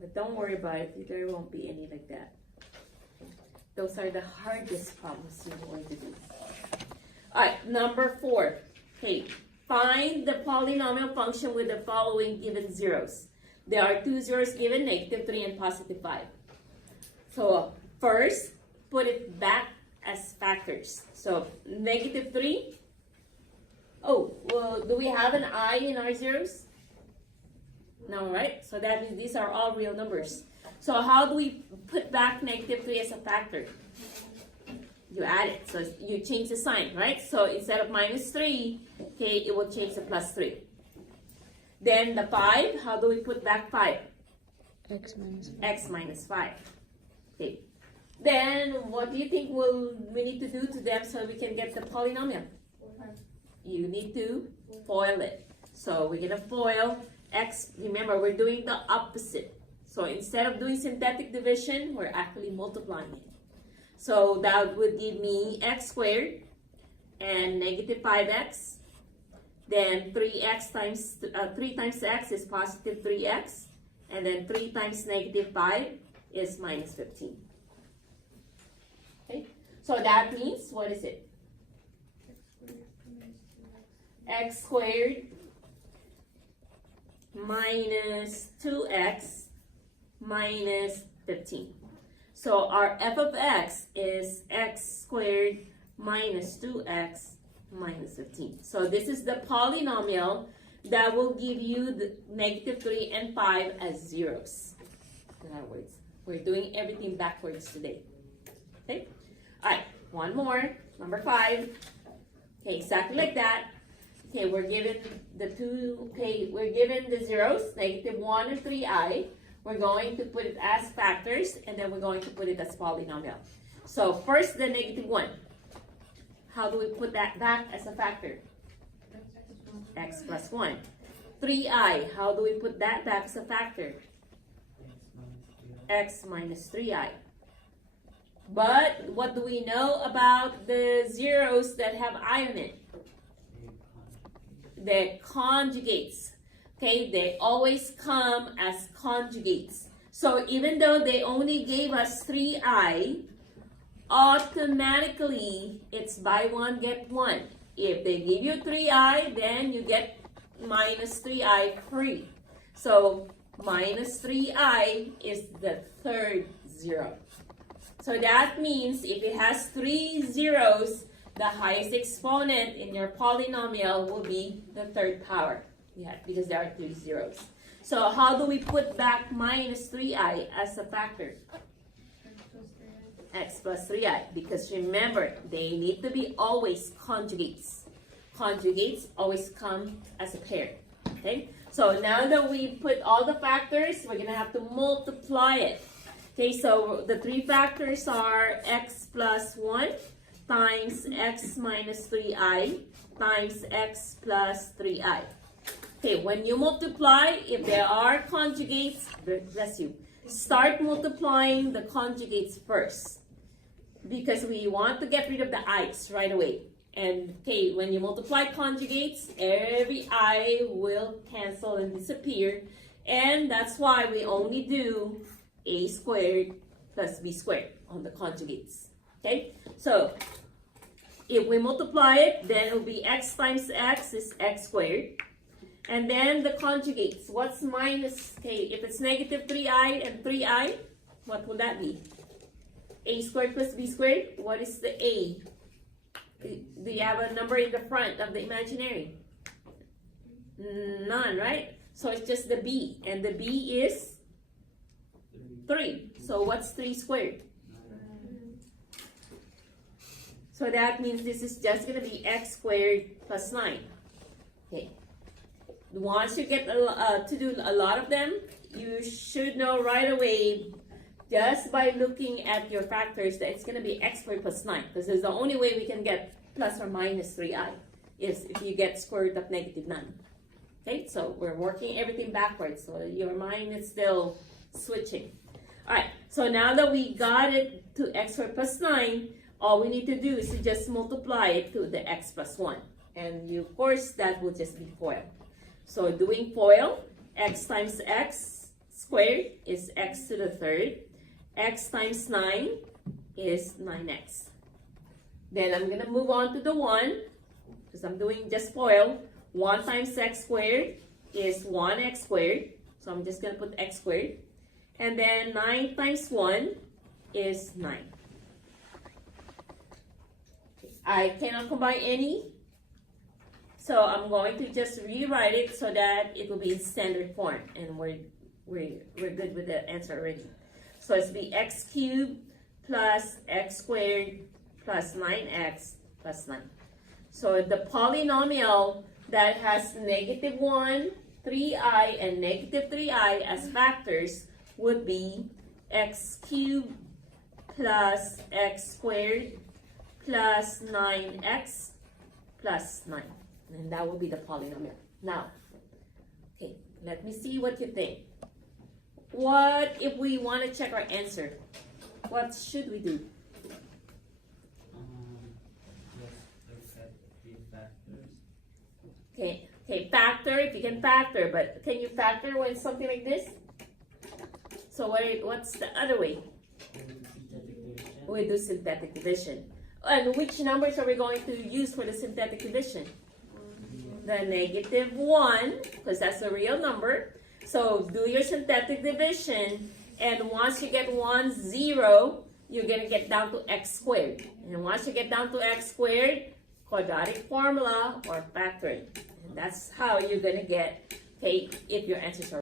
But don't worry about it. There won't be any like that. Those are the hardest problems you're going to do. Alright, number 4. Okay, find the polynomial function with the following given zeros. There are 2 zeros given, -3 and +5. So first, put it back as factors. So -3. Oh, well, do we have an I in our zeros? No, right? So that means these are all real numbers. So how do we put back -3 as a factor? You add it. So you change the sign, right? So instead of -3, okay, it will change to +3. Then the 5, how do we put back 5? X minus 5. X minus 5. Okay. Then what do you think we need to do to them so we can get the polynomial? You need to FOIL it. So we're going to FOIL X. Remember, we're doing the opposite. So instead of doing synthetic division, we're actually multiplying it. So that would give me x squared and -5x. Then 3x times 3 times x is positive 3x. And then 3 times -5 is -15. Okay? So that means, what is it? X squared minus 2x minus 15. So our f of x is x squared minus 2x minus 15. So this is the polynomial that will give you the -3 and 5 as zeros. In other words, we're doing everything backwards today. Okay? Alright, one more. Number 5. Okay, exactly like that. Okay, we're given the we're given the zeros, -1 and 3i. We're going to put it as factors, and then we're going to put it as polynomial. So first, the -1. How do we put that back as a factor? X plus 1. 3i, how do we put that back as a factor? X minus 3i. But what do we know about the zeros that have I in it? They're conjugates. Okay, they always come as conjugates. So even though they only gave us 3i, automatically it's buy one, get one. If they give you 3i, then you get minus 3i free. So minus 3i is the third zero. So that means if it has 3 zeros, the highest exponent in your polynomial will be the third power. Yeah, because there are 3 zeros. So how do we put back minus 3i as a factor? X plus 3i. Because remember, they need to be always conjugates. Conjugates always come as a pair. Okay? So now that we put all the factors, we're going to have to multiply it. Okay, so the 3 factors are x plus 1 times x minus 3i times x plus 3i. Okay, when you multiply, if there are conjugates, bless you, start multiplying the conjugates first. Because we want to get rid of the i's right away. And okay, when you multiply conjugates, every I will cancel and disappear. And that's why we only do a squared plus b squared on the conjugates. Okay, so if we multiply it, then it will be x times x is x squared. And then the conjugates, what's minus, okay, if it's negative 3i and 3i, what will that be? A squared plus b squared, what is the a? Do you have a number in the front of the imaginary? None, right? So it's just the b, and the b is 3. So what's 3 squared? So that means this is just going to be x squared plus 9. Okay. Once you get to do a lot of them, you should know right away, just by looking at your factors, that it's going to be x squared plus 9. Because it's the only way we can get plus or minus 3i is if you get square root of negative 9. Okay, so we're working everything backwards. So your mind is still switching. Alright, so now that we got it to x squared plus 9, all we need to do is to just multiply it to the x plus 1. And you, of course, that will just be FOIL. So doing FOIL, x times x, squared is x to the third. X times 9 is 9x. Then I'm going to move on to the 1, because I'm doing just FOIL. 1 times x squared is 1x squared. So I'm just going to put x squared. And then 9 times 1 is 9. I cannot combine any. So I'm going to just rewrite it so that it will be in standard form. And we're good with the answer already. So it's be x cubed plus x squared plus 9x plus 9. So the polynomial that has -1, 3i, and -3i as factors would be x cubed plus x squared plus 9x plus 9. And that will be the polynomial. Now, okay, let me see what you think. What if we want to check our answer? What should we do? Let's look at the factors. Okay, factor, if you can factor, but can you factor when something like this? So what's the other way? We do synthetic division. And which numbers are we going to use for the synthetic division? The -1, because that's a real number. So do your synthetic division, and once you get 1, 0, you're going to get down to x squared. And once you get down to x squared, quadratic formula or factoring. And that's how you're going to get, okay, if your answers are